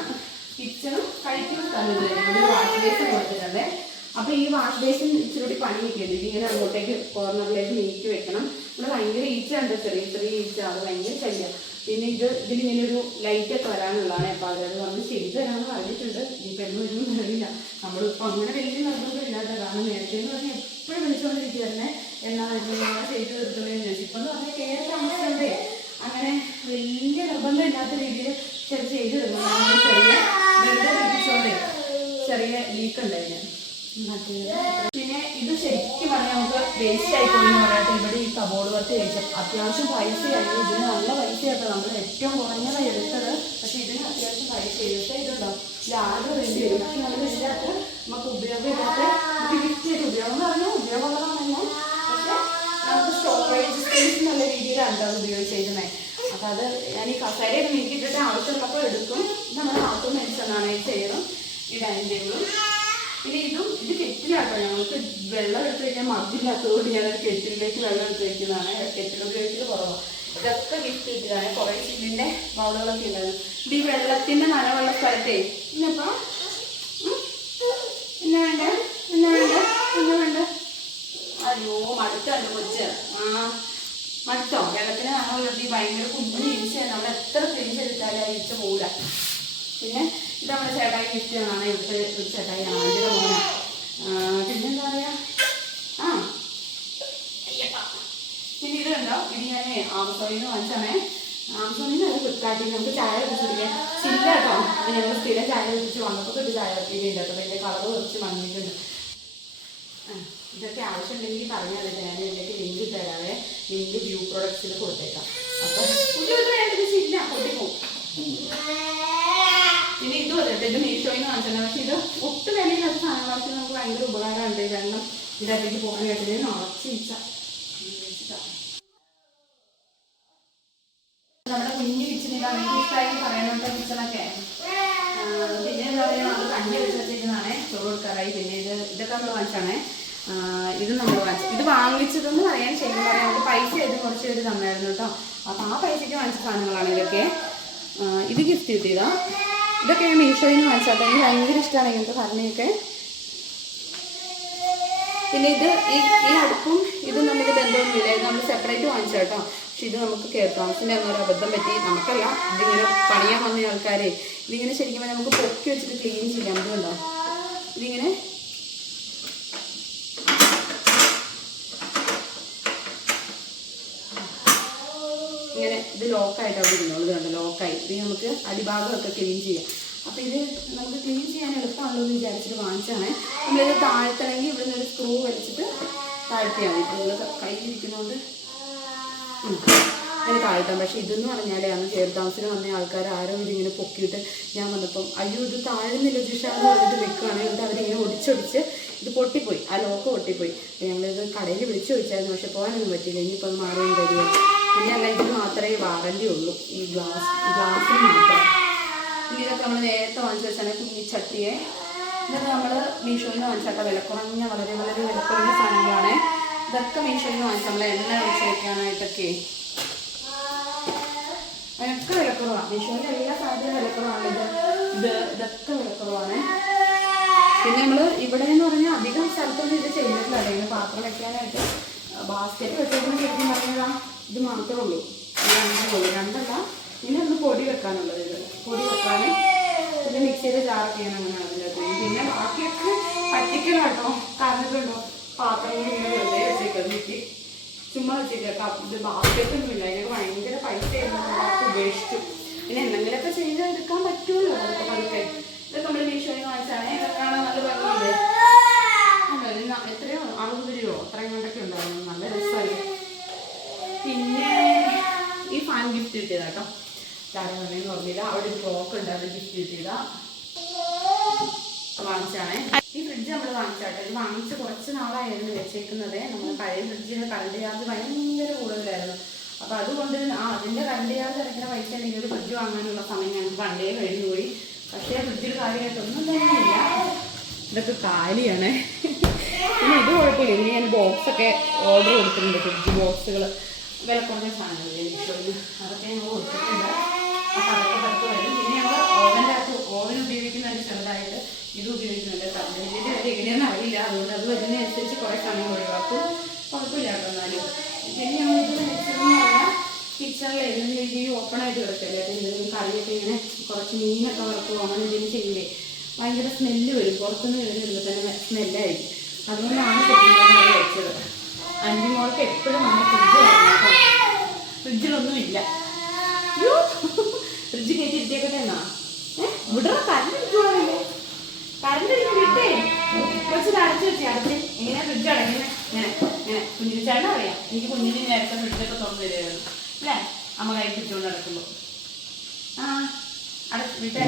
കിച്ചണും കഴിക്കുന്ന സ്ഥലം വാഷ് ബേസ് കൊടുത്തിട്ടുണ്ട് അപ്പൊ ഈ വാഷ് ബേസിൻ ഇച്ചിരി പണിയൊക്കെയുണ്ട്. ഇതിങ്ങനെ അങ്ങോട്ടേക്ക് കോർണറിലേക്ക് നീക്കി വെക്കണം. ഇവിടെ ഭയങ്കര ഈച്ച ഉണ്ട് ചെറിയ ചെറിയ ഈച്ച. അത് ഭയങ്കര ശല്യം. പിന്നെ ഇത് ഇതിലിങ്ങനെ ഒരു ലൈറ്റ് ഒക്കെ വരാനുള്ളതാണ്. അപ്പൊ അവരോട് വന്ന് ചെയ്തു തരാമെന്ന് പറഞ്ഞിട്ടുണ്ട്. ഇനിയിപ്പോൾ എന്ന് വരുമെന്ന് അറിയില്ല നമ്മളിപ്പോൾ അങ്ങനെ വലിയ നിർബന്ധമില്ല കേട്ടോ കാരണം നേരത്തെ എന്ന് പറഞ്ഞാൽ എപ്പോഴും വിളിച്ചുകൊണ്ടിരിക്കുവായിരുന്നേ എന്നാ. എന്നാ ചെയ്തു തീർക്കുന്നതെന്ന് ചോദിച്ചു. ഇപ്പം എന്ന് അങ്ങനെ വലിയ നിർബന്ധമില്ലാത്ത രീതിയിൽ ചെറിയ ചെയ്തു തരുന്നു ചെറിയ ചെറിയ ലീക്ക് ഉണ്ടായിരുന്നു പിന്നെ ഇത് ശരിക്കും പറഞ്ഞാൽ നമുക്ക് വേസ്റ്റ് ആയി എന്ന് പറയാത്ത ഇവിടെ ഈ കബോർഡ് വർക്ക് കഴിച്ച അത്യാവശ്യം പൈസയായിരുന്നു ഇതിന് നല്ല പൈസയാട്ടോ. നമ്മൾ ഏറ്റവും കുറഞ്ഞത് എടുത്തത്. പക്ഷെ ഇതിന് അത്യാവശ്യം പൈസ ചെയ്തിട്ട് ഇതുണ്ടോ? ലാഗ് വേണ്ടി വരും. പക്ഷെ നമ്മൾ ഇതിനകത്ത് നമുക്ക് ഉപയോഗമില്ലാത്ത നമുക്ക് ഗിഫ്റ്റ് ചെയ്ത് ഉപയോഗം എന്ന് പറഞ്ഞാൽ ഉപയോഗമുള്ളതാണെന്ന് പക്ഷെ നമുക്ക് സ്റ്റോറേജ് സ്പേസ് എന്നുള്ള രീതിയിലാണ് അത് ഉപയോഗിച്ചിരുന്നത് അപ്പം അത് ഞാൻ ഈ കസേരയൊക്കെ നീക്കിയിട്ടിട്ട് ആവശ്യമുള്ളപ്പോൾ എടുക്കും. നമ്മൾ മേടിച്ചതാണ് ഈ ചെയറും ഈ ഡൈനിങ് ടേബിളും പിന്നെ ഇതും ഇത് കെറ്റിലാട്ടോ. ഞങ്ങൾക്ക് വെള്ളം എടുത്ത് കഴിഞ്ഞാൽ മതില്ലാത്തതുകൊണ്ട് ഞാനത് കെറ്റിലേക്ക് വെള്ളം എടുത്ത് വെക്കുന്നതാണ്. കെറ്റിൽ ഉപയോഗിക്കൽ കുറവാണ് ഇതൊക്കെ ഗിഫ്റ്റ് കിട്ടിയതാണ്. കുറേ ചില്ലിന്റെ ബൗളുകളൊക്കെ ഉണ്ടായിരുന്നു. ഈ വെള്ളത്തിന്റെ നനവുള്ള സ്ഥലത്തേ ഇന്നിപ്പോൾ എന്നാ വേണ്ട എന്നാ വേണ്ട അയ്യോ മടുത്തണ്ട് കൊച്ച്. ആ മടുത്തോ? വെള്ളത്തിന് നനവുള്ളത് ഭയങ്കര കുഞ്ഞു ഈച്ചയാണ് നമ്മൾ എത്ര ക്ലീൻ ചെയ്തിട്ടാലും ഈച്ച പോകില്ല പിന്നെ ഇത് നമ്മുടെ ചേട്ടായി ഗിഫ്റ്റാണ് ഇവിടുത്തെ ഒരു ചേട്ടായി ആദ്യ മോന. പിന്നെന്താ പറയാ? ആ. പിന്നെ ഇത് കണ്ടോ ഇത് ഞാൻ ആമസോണിൽ നിന്ന് വാങ്ങിച്ചാണേ ആമസോണിൽ നിന്ന് ഫ്ലിപ്കാർട്ടിൽ നമുക്ക് ചായ കുടിച്ചിരിക്കാൻ ചില്ല കേട്ടോ. അത് ഞങ്ങൾ സ്ഥിരം ചായ കുടിച്ച് വന്നപ്പോൾ ഒരു ചായ കുടിക്കുന്നുണ്ട് കേട്ടോ. അതിന്റെ കളർ കുറച്ച് മങ്ങിയിട്ടുണ്ട് ഇതൊക്കെ ആവശ്യമുണ്ടെങ്കിൽ പറഞ്ഞാൽ ഞാൻ ഇതിലേക്ക് ലിങ്ക് തരാവേ ലിങ്ക് വ്യൂ പ്രൊഡക്ട്സിൽ കൊടുത്തേക്കാം. അപ്പോൾ പുതിയ വേണ്ടത് ചില്ല പൊട്ടിപ്പോവും. ഇതും മീഷോയിൽ നിന്ന് വാങ്ങിച്ചത് പക്ഷെ ഇത് ഒട്ടും വിലയില്ലാത്ത സാധനങ്ങൾ പക്ഷെ നമുക്ക് ഭയങ്കര ഉപകാരമുണ്ട് കാരണം ഇതിന്റെ അകത്തേക്ക് പോകാൻ കേട്ടത് നിറച്ച് ഈച്ച നമ്മുടെ കുഞ്ഞു കിച്ചണിലാണ് എനിക്ക് ഇഷ്ടമായി പറയാനുള്ള കിച്ചണൊക്കെ. പിന്നെ എന്താ പറയുക അത് വെച്ച് വെച്ചിരിക്കുന്നതാണ് ചോറ് കൊടുക്കാറായി. പിന്നെ ഇത് ഇതൊക്കെ നമ്മൾ വാങ്ങിച്ചാണേ ഇത് നമ്മൾ വാങ്ങിച്ചു. ഇത് വാങ്ങിച്ചതെന്ന് പറയാൻ ശരിക്കും പറയാം. നമുക്ക് പൈസ കുറച്ച് പേര് തന്നായിരുന്നു കേട്ടോ. ആ പൈസയ്ക്ക് വാങ്ങിച്ച സാധനങ്ങളാണ് ഇതൊക്കെ. ഇത് ഗിഫ്റ്റ് കിട്ടിയതാ. ഇതൊക്കെ ഞാൻ മീഷോയിൽ നിന്ന് വാങ്ങിച്ചാട്ടോ എനിക്ക് ഭയങ്കര ഇഷ്ടമാണ് ഇങ്ങനത്തെ ഭരണയൊക്കെ പിന്നെ ഇത് ഈ ഈ അടുപ്പും ഇത് നമ്മൾ ബന്ധമൊന്നുമില്ല ഇത് നമ്മൾ സെപ്പറേറ്റ് വാങ്ങിച്ചു കേട്ടോ. പക്ഷെ ഇത് നമുക്ക് കെയർ താമസിന്റെ എന്നൊരു അബദ്ധം പറ്റി. നമുക്കല്ല ഇതിങ്ങനെ പണിയാൻ വന്ന ആൾക്കാരെ ഇതിങ്ങനെ ശരിക്കും നമുക്ക് പൊക്കി വെച്ചിട്ട് ക്ലീൻ ചെയ്യാം അതുകൊണ്ടോ ഇതിങ്ങനെ ഇങ്ങനെ ഇത് ലോക്കായിട്ട് അവിടെ ഇരുന്നോളൂ. ഇതുണ്ട് ലോക്കായി. ഇത് നമുക്ക് അടിഭാഗമൊക്കെ ക്ലീൻ ചെയ്യാം. അപ്പോൾ ഇത് നമുക്ക് ക്ലീൻ ചെയ്യാൻ എളുപ്പമാണല്ലോ എന്ന് വിചാരിച്ചിട്ട് വാങ്ങിച്ചാണ് നമ്മളിത് താഴ്ത്തണമെങ്കിൽ ഇവിടെ നിന്ന് ഒരു സ്ക്രൂ വലിച്ചിട്ട് താഴ്ത്തിയാൽ മതി. നമ്മൾ കയ്യിലിരിക്കുന്നതുകൊണ്ട് ഉം. അങ്ങനെ താഴ്ത്താം. പക്ഷേ ഇതെന്ന് പറഞ്ഞാൽ അന്ന് കയറി താമസിന് വന്ന ആൾക്കാർ ആരോ ഇതിങ്ങനെ പൊക്കിയിട്ട് ഞാൻ വന്നപ്പം അയ്യോ ഇത് താഴുന്നില്ല ജിഷ എന്ന് പറഞ്ഞിട്ട് നിൽക്കുകയാണ് എന്നിട്ട് അവരിങ്ങനെ ഒടിച്ചൊടിച്ച് ഇത് പൊട്ടിപ്പോയി. ആ ലോക്ക് പൊട്ടിപ്പോയി. ഞങ്ങളിത് കടയിൽ വിളിച്ചു ചോദിച്ചായിരുന്നു. പക്ഷെ പോകാനൊന്നും പറ്റിയില്ല. ഇനിയിപ്പോൾ അത് മാറുകയും തരിക പിന്നെ ഇതിന് മാത്രമേ വാറണ്ടി ഉള്ളൂ. ഈ ഗ്ലാസ് ഗ്ലാസ്സിന് മാത്രം. ഇതൊക്കെ നമ്മൾ നേരത്തെ വാങ്ങിച്ചു വെച്ചാണ് കുഞ്ഞിച്ചട്ടിയെ ഇതൊക്കെ നമ്മൾ മീഷോയിൽ നിന്ന് വാങ്ങിച്ചാട്ട. വില കുറഞ്ഞ വളരെ വളരെ വില കുറഞ്ഞ സാധനങ്ങളാണ്. ഇതൊക്കെ മീഷോയിൽ നിന്ന് വാങ്ങിച്ചാൽ നമ്മൾ എണ്ണ ഒഴിച്ച് വയ്ക്കാനായിട്ടൊക്കെ അതൊക്കെ വിലക്കുറവാണ് മീഷോയിലെ എല്ലാ സാധനവും വിലക്കുറവാണ് ഇത് ഇത് ഇതൊക്കെ വിലക്കുറവാണ് പിന്നെ നമ്മൾ ഇവിടെ എന്ന് പറഞ്ഞാൽ അധികം സ്ഥലത്തൊന്നും ഇത് അതായത് പാത്രം വെക്കാനായിട്ട് ബാസ്ക്കറ്റ് വെച്ചേക്കുന്ന ശരിക്കും പറഞ്ഞാൽ ഇത് മാത്രമേ ഉള്ളൂ. ഇത് രണ്ടേ ഉള്ളൂ രണ്ടല്ല ഇനി ഒന്ന് പൊടി വെക്കാനുള്ളത് ഇത്. പൊടി വെക്കാൻ പിന്നെ മിക്സിയുടെ ജാറൊക്കെയാണ് അങ്ങനെ അതിന്റെ പിന്നെ ബാക്കിയൊക്കെ പറ്റിക്കലാട്ടോ കാരണത്തുണ്ടോ പാത്രങ്ങൾ ഇങ്ങനെ വെറുതെ വെച്ചേക്കാം മിക്സി ചുമ്മാ വെച്ചേക്കാം ഇത് ബാസ്ക്കറ്റ് ഒന്നും ഇല്ല അതിനൊക്കെ ഭയങ്കര പൈസ ഉപേക്ഷിച്ചു. പിന്നെ എന്തെങ്കിലുമൊക്കെ ചെയ്ത് എടുക്കാൻ പറ്റുമല്ലോ അതൊക്കെ പതുക്കെ. ഇതൊക്കെ നമ്മൾ മീഷോയിൽ വാങ്ങിച്ചാണ്. ഇതൊക്കെ നല്ല ഭംഗിയില്ലേ എത്രയോ അറുപത് രൂപയോ അത്രയും കൊണ്ടൊക്കെ ഉണ്ടായിരുന്നു. നല്ല രസമായി പിന്നെ ഫാൻ ഗിഫ്റ്റ് കിട്ടിയതാ കേട്ടോ കാരണം പറഞ്ഞെന്ന് ഓർമ്മയില്ല. അവിടെ ഒരു ക്ലോക്ക് ഉണ്ട് അത് ഗിഫ്റ്റ് കിട്ടിയതാ. വാങ്ങിച്ചാണേ. ഈ ഫ്രിഡ്ജ് നമ്മൾ വാങ്ങിച്ചാട്ടെ ഇത് വാങ്ങിച്ച് കുറച്ച് നാളായിരുന്നു വെച്ചേക്കുന്നത്. നമ്മൾ പഴയ ഫ്രിഡ്ജിന് കറണ്ട് ചാർജ് ഭയങ്കര കൂടുതലായിരുന്നു. അപ്പൊ അതുകൊണ്ട് ആ അതിന്റെ കറണ്ട് ചാർജ് അടയ്ക്കുന്ന പൈസ ഉണ്ടെങ്കിൽ ഒരു ഫ്രിഡ്ജ് വാങ്ങാനുള്ള സമയം ഞങ്ങൾക്ക് പണ്ടേ കഴിഞ്ഞു പോയി. പക്ഷേ ഫ്രിഡ്ജിൽ കാര്യമായിട്ടൊന്നും തന്നെയില്ല. ഇതൊക്കെ കാലിയാണ്. പിന്നെ ഇത് കുഴപ്പമില്ല. ഇനി ഞാൻ ബോക്സൊക്കെ ഓർഡർ കൊടുത്തിട്ടുണ്ട് ഫ്രിഡ്ജ് ബോക്സുകൾ വില കുറഞ്ഞ സാധനങ്ങൾ മീഷോയിൽ അതൊക്കെ ഞങ്ങൾ കൊടുത്തിട്ടുണ്ട് അപ്പം അതൊക്കെ പത്ത് വരും പിന്നെ ഞങ്ങൾ ഓവന്റെ ഓവൻ ഉപയോഗിക്കുന്നുണ്ട് ചെറുതായിട്ട് ഇത് ഉപയോഗിക്കുന്നുണ്ട് കറണ്ടിന്റെ കാര്യം എങ്ങനെയാണെന്ന് അറിയില്ല. അതുകൊണ്ട് അത് വരുന്നതനുസരിച്ച് കുറേ സമയം ഒഴിവാക്കും. കുഴപ്പമില്ല കേട്ടോ എന്നാലും. പിന്നെ ഇത് വെച്ചതെന്ന് പറഞ്ഞാൽ കിച്ചണിൽ ഏതെങ്കിലും രീതിയിൽ ഓപ്പൺ ആയിട്ട് കിടക്കല്ലേ? എന്തെങ്കിലും കറിയൊക്കെ ഇങ്ങനെ കുറച്ച് മീനൊക്കെ വറുക്കും അങ്ങനെ എന്തെങ്കിലും ചെയ്യില്ലേ ഭയങ്കര സ്മെല്ല് വരും. പുറത്തുനിന്ന് വരുമ്പോൾ തന്നെ സ്മെല്ലായിരിക്കും അതുകൊണ്ടാണ് വെച്ചത്. അഞ്ചു മോൾക്ക് എപ്പോഴും നമ്മൾ ഫ്രിഡ്ജ് ഫ്രിഡ്ജിലൊന്നുമില്ല. അയ്യോ ഫ്രിഡ്ജ് കയറ്റി ഇരുത്തിയേക്കട്ടെ എന്നാ? ഏഹ് വിടറ കറണ്ട് ഇരിക്കുവാണല്ലേ വിട്ടേ കുറച്ച് അടച്ചു വെച്ചേ. അടച്ച് ഇങ്ങനെ ഫ്രിഡ്ജ് അടങ്ങനെ ഇങ്ങനെ ഇങ്ങനെ കുഞ്ഞിന് ചേട്ടൻ അറിയാം. എനിക്ക് കുഞ്ഞിന് നേരത്തെ ഫ്രിഡ്ജൊക്കെ തുറന്നു തരുമായിരുന്നു അല്ലേ? അമ്മ കൈ പിടിച്ചുകൊണ്ട് നടക്കുമ്പോൾ ആ അടച്ച് വിട്ടേ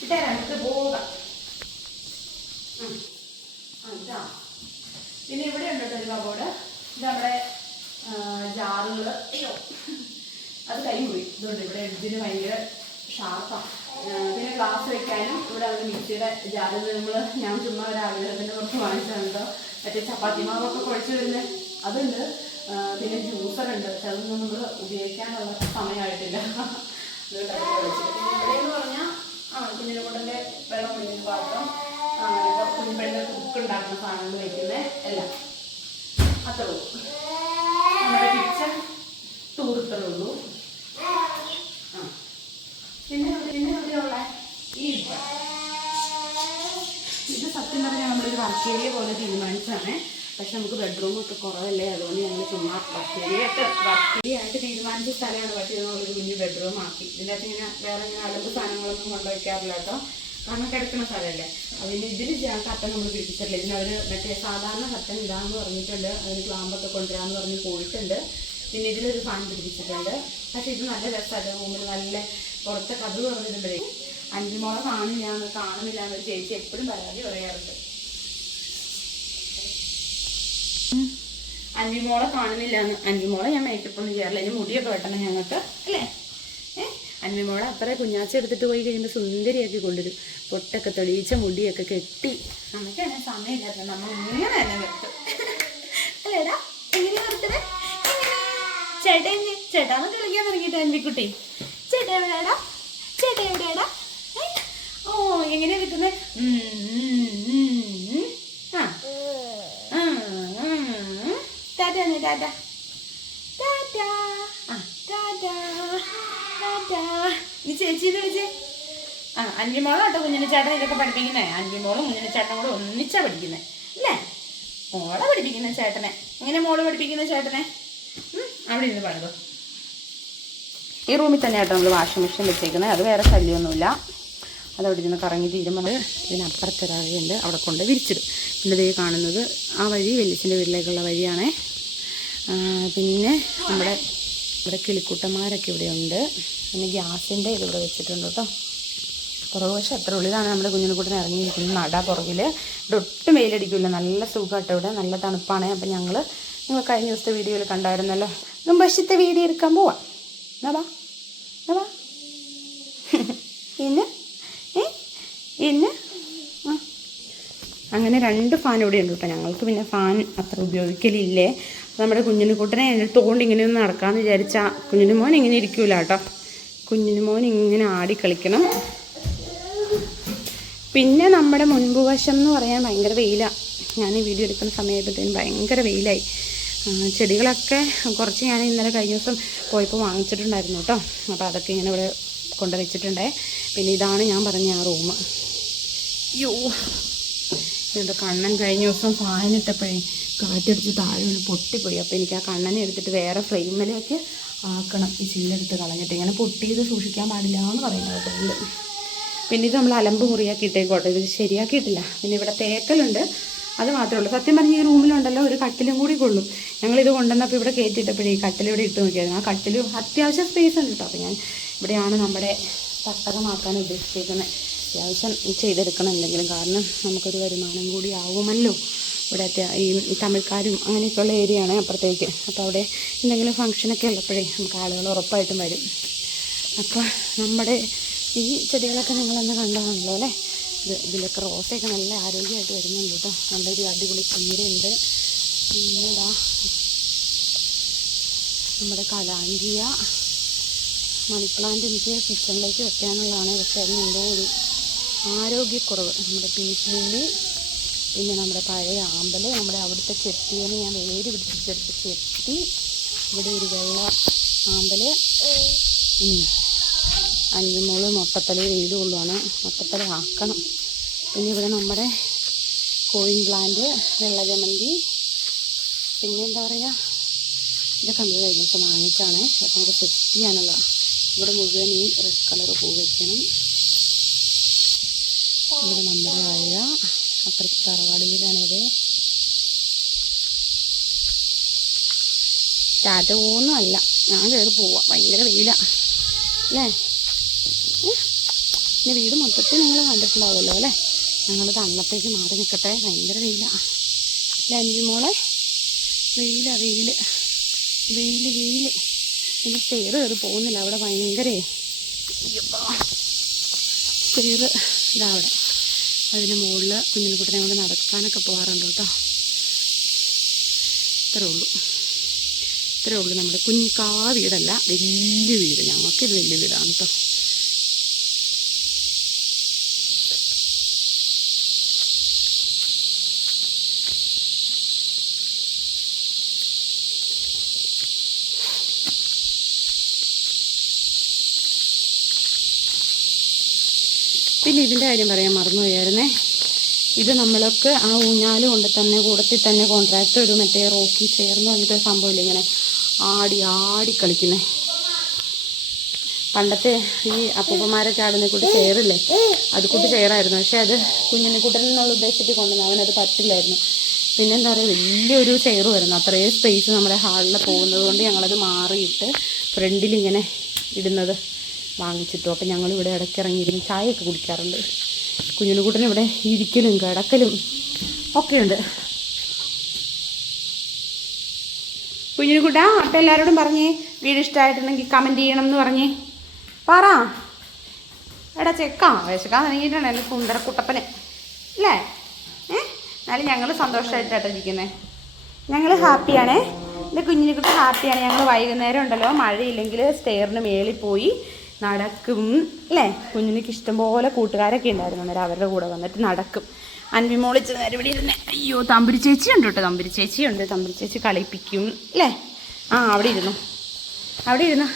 വിട്ടേ അടുത്ത് പോകാം. പിന്നെ ഇവിടെ ഉണ്ടോ ഒരു കബോർഡ് നമ്മുടെ ജാറുകൾ അയ്യോ. അത് കൈ പോയി ഇതുണ്ട്. ഇവിടെ എഡ്ജിന് ഭയങ്കര ഷാർപ്പാണ് പിന്നെ ഗ്ലാസ് വെക്കാനും ഇവിടെ ഒരു മിക്സിയുടെ ജാറിൽ നമ്മൾ ഞാൻ ചുമ്മാ ഒരു ആഗ്രഹത്തിന്റെ കുറച്ച് വാങ്ങിച്ചതുണ്ടോ മറ്റേ ചപ്പാത്തി മാവൊക്കെ കുഴച്ച് വരുന്ന അതുണ്ട്. പിന്നെ ജ്യൂസർ ഉണ്ട്. പക്ഷെ അതൊന്നും നമ്മൾ ഉപയോഗിക്കാനുള്ള സമയമായിട്ടില്ല. ഇവിടെ ഇവിടെയെന്ന് പറഞ്ഞാൽ ആ കുഞ്ഞിനുകൂടന്റെ വെള്ളം കുടിക്കുന്ന പാത്രം അങ്ങനെയൊക്കെ കുഞ്ഞിപ്പെണ്ണ കുക്ക് ഉണ്ടാക്കുന്ന സാധനങ്ങൾ വയ്ക്കുന്നത് എല്ലാം. അത്രേ ഉള്ളൂ. ടൂർ ഇത്രേ ഉള്ളൂ. പിന്നെ പിന്നെ ഈ ഇത് സത്യം പറഞ്ഞാൽ നമ്മളൊരു വർക്ക് ഏരിയ പോലെ തീരുമാനിച്ചതാണ് പക്ഷെ നമുക്ക് ബെഡ്റൂം ഒക്കെ കുറവല്ലേ? അതുകൊണ്ട് ഞങ്ങൾ ചുമ്മാ വർക്ക് ഏരിയ ആയിട്ട് വർക്ക് ഏരിയ തീരുമാനിച്ച സ്ഥലമാണ്. പക്ഷേ നമ്മളൊരു കുഞ്ഞ് ബെഡ്റൂം ആക്കി. ഇതിന്റെ അകത്ത് ഇങ്ങനെ വേറെ ഇങ്ങനെ അലമ്പ് സാധനങ്ങളൊന്നും കൊണ്ടുവയ്ക്കാറില്ല കേട്ടോ. കാരണം കിടക്കുന്ന സ്ഥലമല്ലേ? അതിന് ഇതിൽ കത്തൻ നമ്മൾ പിടിപ്പിച്ചിട്ടില്ല. ഇതിന് അവർ മറ്റേ സാധാരണ കത്തൻ ഇടാന്ന് പറഞ്ഞിട്ടുണ്ട്. അതിന് ക്ലാമ്പൊക്കെ കൊണ്ടുവരാന്ന് പറഞ്ഞ് പോയിട്ടുണ്ട്. പിന്നെ ഇതിലൊരു ഫാൻ പിടിപ്പിച്ചിട്ടുണ്ട്. പക്ഷെ ഇത് നല്ല രസമല്ല റൂമിൽ നല്ല പുറത്തെ കഥ തുറന്നിട്ടുമ്പോഴേ അഞ്ചുമോളെ കാണില്ല എന്ന് കാണുന്നില്ല എന്നൊരു ചേച്ചി എപ്പോഴും പരാതി പറയാറുണ്ട്. അഞ്ചുമോളെ കാണുന്നില്ല എന്ന് അഞ്ചുമോളെ ഞാൻ മേക്കപ്പ് ഒന്നും ചെയ്യാറില്ല. ഇനി മുടിയൊക്കെ വെട്ടണം ഞങ്ങൾക്ക്. അല്ലേ? അഞ്ചുമോളെ അത്ര കുഞ്ഞാച്ച എടുത്തിട്ട് പോയി കഴിയുമ്പോൾ സുന്ദരിയാക്കി കൊണ്ടുവരും. പൊട്ടൊക്കെ തെളിയിച്ച മുടിയൊക്കെ കെട്ടി. നമുക്കാണ് സമയമില്ലാത്ത അല്ലേടാ എങ്ങനെ? അൻവിക്കുട്ടി ഓ എങ്ങനെയാ കിട്ടുന്നത് ആ. ടാറ്റ. നീ ചേച്ചിന്ന് വെച്ചേ ആ അന്യമോളാ കേട്ടോ കുഞ്ഞിന് ചേട്ടൻ ഇതൊക്കെ പഠിപ്പിക്കുന്നേ. അന്യമോളും കുഞ്ഞിന് ചേട്ടനും കൂടെ ഒന്നിച്ചാ പഠിക്കുന്നേ. അല്ലേ? മോളെ പഠിപ്പിക്കുന്ന ചേട്ടനെ. എങ്ങനെ മോൾ പഠിപ്പിക്കുന്ന ചേട്ടനെ? അവിടെ ഇരുന്ന് പാടുക. ഈ റൂമിൽ തന്നെ ആട്ടോ നമ്മൾ വാഷിംഗ് മെഷീൻ വെച്ചേക്കുന്നത് അത് വേറെ ശല്യമൊന്നുമില്ല അതവിടെ ഇരുന്ന് കറങ്ങി തീരുമ്പോൾ ഇതിനപ്പുറത്തൊരാളുണ്ട് അവിടെ കൊണ്ട് വിരിച്ചിടും. പിന്നെ ദേ കാണുന്നത് ആ വഴി വെല്ലിച്ചിന്റെ വീട്ടിലേക്കുള്ള വഴിയാണേ. പിന്നെ നമ്മുടെ ഇവിടെ കിളിക്കുട്ടന്മാരൊക്കെ ഇവിടെ ഉണ്ട്. പിന്നെ ഗ്യാസിന്റെ ഇതിവിടെ വെച്ചിട്ടുണ്ട് കേട്ടോ. പുറകുവശം എത്ര ഉള്ളിലാണ് നമ്മുടെ കുഞ്ഞിനെക്കൂട്ടിന് ഇറങ്ങിയിരിക്കുന്നത്. നട പുറകിൽ ഇവിടെ ഒട്ടും വെയിലടിക്കില്ല നല്ല സുഖമായിട്ട് ഇവിടെ. നല്ല തണുപ്പാണ്. അപ്പം ഞങ്ങൾ നിങ്ങൾ കഴിഞ്ഞ ദിവസത്തെ വീഡിയോയിൽ കണ്ടായിരുന്നല്ലോ. മുമ്പശത്തെ വീഡിയോ എടുക്കാൻ പോവാം. എന്നാ എന്നാവാ എന്നാ ഇന്ന്? ഇന്ന്? അങ്ങനെ രണ്ട് ഫാൻ ഇവിടെ ഉണ്ട് കേട്ടോ. ഞങ്ങൾക്ക് പിന്നെ ഫാൻ അത്ര ഉപയോഗിക്കലില്ലേ. നമ്മുടെ കുഞ്ഞിന് കുട്ടനെ എടുത്തുകൊണ്ട് ഇങ്ങനെ ഒന്ന് നടക്കാമെന്ന് വിചാരിച്ചാൽ കുഞ്ഞിന് മോൻ ഇങ്ങനെ ഇരിക്കൂല കേട്ടോ. കുഞ്ഞിന് മോൻ ഇങ്ങനെ ആടി കളിക്കണം. പിന്നെ നമ്മുടെ മുൻപ് വശം എന്ന് പറയാൻ ഭയങ്കര വെയിലാണ് ഞാൻ ഈ വീഡിയോ എടുക്കുന്ന സമയത്തേനും ഭയങ്കര വെയിലായി. ചെടികളൊക്കെ കുറച്ച് ഞാൻ ഇന്നലെ കഴിഞ്ഞ ദിവസം പോയപ്പോൾ വാങ്ങിച്ചിട്ടുണ്ടായിരുന്നു കേട്ടോ. അപ്പോൾ അതൊക്കെ ഇങ്ങനെ ഇവിടെ കൊണ്ട് വെച്ചിട്ടുണ്ടേ. പിന്നെ ഇതാണ് ഞാൻ പറഞ്ഞ ആ റൂം. യോ എന്നിട്ട് കണ്ണൻ കഴിഞ്ഞ ദിവസം ഫാനിട്ടപ്പോഴേ. കാറ്റടിച്ച് താഴെ വീണ് പൊട്ടിപ്പോയി. അപ്പോൾ എനിക്ക് ആ കണ്ണനെ എടുത്തിട്ട് വേറെ ഫ്രെയിമിലേക്ക് ആക്കണം. ഈ ചില്ലെടുത്ത് കളഞ്ഞിട്ട്. ഇങ്ങനെ പൊട്ടിയത് സൂക്ഷിക്കാൻ പാടില്ല എന്ന് പറയുന്നത് കേട്ടോ പിന്നെ ഇത് നമ്മൾ അലമ്പ് മുറിയാക്കി ഇട്ടേക്കോട്ടെ ഇത് ശരിയാക്കിയിട്ടില്ല. പിന്നെ ഇവിടെ തേക്കലുണ്ട്. അത് മാത്രമേ ഉള്ളൂ. സത്യം പറഞ്ഞാൽ ഈ റൂമിലുണ്ടല്ലോ ഒരു കട്ടിലും കൂടി കൊള്ളും. ഞങ്ങളിത് കൊണ്ടുവന്നപ്പോൾ ഇവിടെ കയറ്റിയിട്ടപ്പോഴേ ഈ കട്ടിലിവിടെ ഇട്ട് നോക്കിയായിരുന്നു. ആ കട്ടിൽ അത്യാവശ്യം സ്പേസ് ഉണ്ട് കേട്ടോ. അപ്പോൾ ഞാൻ ഇവിടെയാണ് നമ്മുടെ തട്ടകമാക്കാൻ ഉദ്ദേശിച്ചിരിക്കുന്നത് അത്യാവശ്യം ചെയ്തെടുക്കണം എന്തെങ്കിലും കാരണം നമുക്കൊരു വരുമാനം കൂടി ആവുമല്ലോ. ഇവിടെ അത്യാ ഈ തമിഴ്ക്കാരും അങ്ങനെയൊക്കെയുള്ള ഏരിയയാണ് അപ്പുറത്തേക്ക്. അപ്പോൾ അവിടെ എന്തെങ്കിലും ഫംഗ്ഷനൊക്കെ ഉള്ളപ്പോഴേ നമുക്ക് ആളുകൾ ഉറപ്പായിട്ടും വരും. അപ്പോൾ നമ്മുടെ ഈ ചെടികളൊക്കെ നിങ്ങളൊന്ന് കണ്ടതാണല്ലോ അല്ലേ? ഇത് ഇതിലൊക്കെ റോസയൊക്കെ നല്ല ആരോഗ്യമായിട്ട് വരുന്നുണ്ട് കേട്ടോ. നല്ലൊരു അടിപൊളി ചീരയുണ്ട്. പിന്നെ ഇതാ നമ്മുടെ കലാഞ്ചിയ മണിപ്ലാന്റ് എനിക്ക് കിച്ചണിലേക്ക് വെക്കാനുള്ളതാണ്. പക്ഷേ അതിന് എന്തോ ഒരു ആരോഗ്യക്കുറവ്. നമ്മുടെ പീസ് ലില്ലി പിന്നെ നമ്മുടെ പഴയ ആമ്പൽ നമ്മുടെ അവിടുത്തെ ചെത്തിയെന്ന് ഞാൻ വേര് പിടിപ്പിച്ചെടുത്ത് ചെത്തി ഇവിടെ ഒരു വെള്ള ആമ്പൽ അഞ്ചുമോൾ മൊത്തത്തല വെയിൽ കൊള്ളുവാണ് മൊട്ടത്തല ആക്കണം. പിന്നെ ഇവിടെ നമ്മുടെ കോയിൻ പ്ലാന്റ് വെള്ളജമന്തി പിന്നെ എന്താ പറയുക ഇതൊക്കെ നമ്മൾ കഴിഞ്ഞ ദിവസം വാങ്ങിച്ചാണ് അതൊക്കെ നമുക്ക് സെറ്റ് ചെയ്യാനുള്ള ഇവിടെ മുഴുവൻ ഈ റെഡ് കളർ പൂ വയ്ക്കണം ഇവിടെ നമ്മുടെ അപ്പുറത്ത് തറവാട് വീടാണിത് പോകുന്നും അല്ല. ഞാൻ കയറി പോവാ. ഭയങ്കര വെയിലാണ് അല്ലേ. പിന്നെ വീട് മൊത്തത്തിൽ നിങ്ങൾ കണ്ടിട്ടുണ്ടാവുമല്ലോ അല്ലേ? ഞങ്ങൾ തള്ളത്തേക്ക് മാറി നിൽക്കട്ടെ ഭയങ്കര വെയിലാണ് അല്ലേ അഞ്ചു മോളെ? വെയിലാണ് വെയിൽ വെയിൽ വെയിൽ പിന്നെ സ്റ്റെയർ കയറി പോകുന്നില്ല. അവിടെ ഭയങ്കര. സ്റ്റെയർ ഇതാ അവിടെ. അതിന് മുകളിൽ കുഞ്ഞിനെക്കുട്ടനെ കൊണ്ട് നടക്കാനൊക്കെ പോകാറുണ്ട് കേട്ടോ. ഇത്രേ ഉള്ളൂ. ഇത്രേ ഉള്ളൂ നമ്മുടെ കുഞ്ഞിക്കാ വീടല്ല വലിയ വീട്. ഞങ്ങൾക്കിത് വലിയ വീടാണ് കേട്ടോ. പിന്നെ ഇതിന്റെ കാര്യം പറയാൻ മറന്നുപോയായിരുന്നേ ഇത് നമ്മളൊക്കെ ആ ഊഞ്ഞാൽ കൊണ്ട് തന്നെ കൂടത്തിൽ തന്നെ കോൺട്രാക്ട് ഒരു മറ്റേ റോക്കി ചേർന്ന് പറഞ്ഞിട്ട് സംഭവമില്ല ഇങ്ങനെ ആടി ആടി കളിക്കുന്നത് പണ്ടത്തെ ഈ അപ്പൂപ്പന്മാരൊക്കെ ആടുന്ന കൂട്ടി ചെയറില്ലേ അത് കൂട്ടി ചെയറായിരുന്നു പക്ഷെ അത് കുഞ്ഞിനെ കൂട്ടൻ എന്നുള്ള ഉദ്ദേശിച്ചിട്ട് കൊണ്ടുവന്നു. അവനത് പറ്റില്ലായിരുന്നു. പിന്നെന്താ പറയുക വലിയൊരു ചെയർ വരുന്നു. അത്രയും സ്പേസ് നമ്മുടെ ഹാളിൽ പോകുന്നത് കൊണ്ട് ഞങ്ങളത് മാറിയിട്ട് ഫ്രണ്ടിലിങ്ങനെ ഇടുന്നത്. വാങ്ങിച്ചിട്ടു. അപ്പം ഞങ്ങളിവിടെ ഇടയ്ക്ക് ഇറങ്ങിയിരുന്ന് ചായയൊക്കെ കുടിക്കാറുണ്ട്. കുഞ്ഞിനുകൂട്ടന് ഇവിടെ ഇരിക്കലും കിടക്കലും ഒക്കെയുണ്ട്. കുഞ്ഞിനുകൂട്ട അപ്പം എല്ലാവരോടും പറഞ്ഞേ വീട് ഇഷ്ടമായിട്ടുണ്ടെങ്കിൽ കമന്റ് ചെയ്യണം എന്ന് പറഞ്ഞേ. പറ. എടാ ചെക്കാ. വിശക്കാൻ തുടങ്ങിയിട്ടാണ് എന്റെ സുന്ദര കുട്ടപ്പന്. അല്ലേ? ഏ? എന്നാലും ഞങ്ങൾ സന്തോഷമായിട്ടാട്ടോ ഇരിക്കുന്നത് ഞങ്ങൾ ഹാപ്പിയാണേ. എന്റെ കുഞ്ഞിനെ കുട്ടി ഹാപ്പിയാണ്. ഞങ്ങൾ വൈകുന്നേരം ഉണ്ടല്ലോ. മഴയില്ലെങ്കിൽ സ്റ്റെയറിന് മേളിൽ പോയി നടക്കും അല്ലേ? ഇഷ്ടം ഇഷ്ടംപോലെ കൂട്ടുകാരൊക്കെ ഉണ്ടായിരുന്നു. അന്നേരം അവരുടെ കൂടെ വന്നിട്ട് നടക്കും. അൻപിമോളിച്ച് നേരം ഇവിടെ ഇരുന്ന് അയ്യോ തമ്പുരി ചേച്ചി ഉണ്ട് കേട്ടോ തമ്പുരി ചേച്ചി ഉണ്ട്. തമ്പുരി ചേച്ചി കളിപ്പിക്കും. അല്ലേ? ആ അവിടെ ഇരുന്നു. അവിടെ ഇരുന്നു.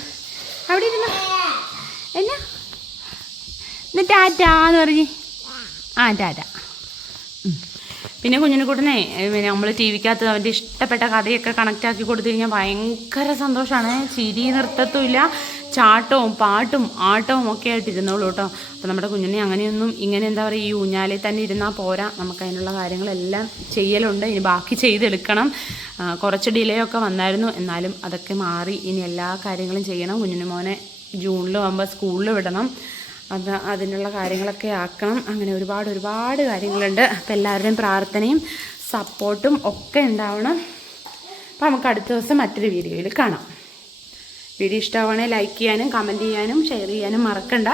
അവിടെ ഇരുന്നു. എന്നാ? എന്നിട്ട് ടാറ്റാന്ന് പറഞ്ഞ്. ആ ടാറ്റ. പിന്നെ കുഞ്ഞിനെക്കൂട്ടനെ നമ്മൾ ടി വിക്കകത്ത് അവന്റെ ഇഷ്ടപ്പെട്ട കഥയൊക്കെ കണക്റ്റ് ആക്കി കൊടുത്തു കഴിഞ്ഞാൽ ഭയങ്കര സന്തോഷമാണ് ചിരി നിർത്തത്തുമില്ല ചാട്ടവും പാട്ടും ആട്ടവും ഒക്കെ ആയിട്ട് ഇരുന്നോളൂ കേട്ടോ. അപ്പോൾ നമ്മുടെ കുഞ്ഞിനെ അങ്ങനെയൊന്നും ഇങ്ങനെ എന്താ പറയുക ഈ ഊഞ്ഞാലിൽ തന്നെ ഇരുന്നാൽ പോരാ. നമുക്ക് അതിനുള്ള കാര്യങ്ങളെല്ലാം ചെയ്യലുണ്ട്. ഇനി ബാക്കി ചെയ്തെടുക്കണം. കുറച്ച് ഡിലേ ഒക്കെ വന്നായിരുന്നു. എന്നാലും അതൊക്കെ മാറി ഇനി എല്ലാ കാര്യങ്ങളും ചെയ്യണം. കുഞ്ഞിന് മോനെ ജൂണിൽ ആകുമ്പോൾ സ്കൂളിൽ വിടണം. അത് അതിനുള്ള കാര്യങ്ങളൊക്കെ ആക്കണം. അങ്ങനെ ഒരുപാട് ഒരുപാട് കാര്യങ്ങളുണ്ട്. അപ്പം എല്ലാവരുടെയും പ്രാർത്ഥനയും സപ്പോർട്ടും ഒക്കെ ഉണ്ടാവണം. അപ്പം നമുക്ക് അടുത്ത ദിവസം മറ്റൊരു വീഡിയോയിൽ കാണാം. വീഡിയോ ഇഷ്ടമാണെങ്കിൽ ലൈക്ക് ചെയ്യാനും കമന്റ് ചെയ്യാനും ഷെയർ ചെയ്യാനും മറക്കണ്ട.